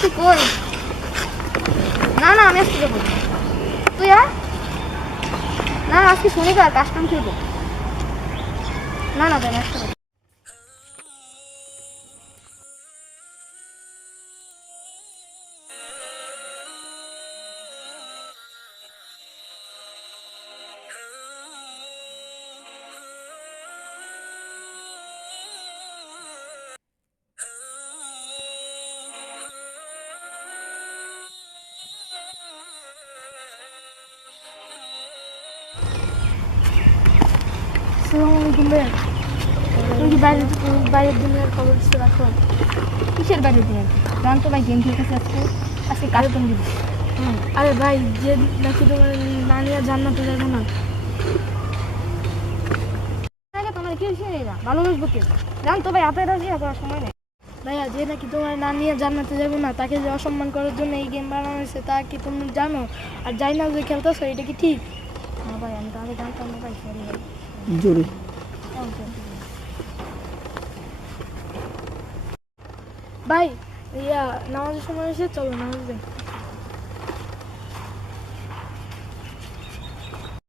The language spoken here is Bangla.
তুই কই? না না আমি আজকে যাবো। তুই আয়। না আজকে শনিবার কাস্টম খেলবো। না না ভাই আজকে যাবো। আসসালামু আলাইকুম ভাই। তুমি কি বাইরের দুনিয়ার খবর কিছু রাখো? কিসের বাইরের দুনিয়ার? জান তো ভাই গেম খেলতেছে আজকে। আজকে কাস্টম দিব। আরে ভাই যে নাকি তোমার নানি আর জান্নাতে যাবো না। আগে তোমার কি হয়েছে না? ভালোবাসবো কে? জান তো ভাই আপনার রাজি আপনার সময় নেই। ভাইয়া যে নাকি তোমার না নিয়ে জান্নাতে যাবো না তাকে যে অসম্মান করার জন্য এই গেম বানানো হয়েছে তা কি তুমি জানো? আর যাই না যে খেলতেছো এটা কি ঠিক? না ভাই আমি তো আগে জানতাম না ভাই, সরি ভাই। জোরে ভাই ইয়া নামাজের সময় এসে চলো নামাজ যাই।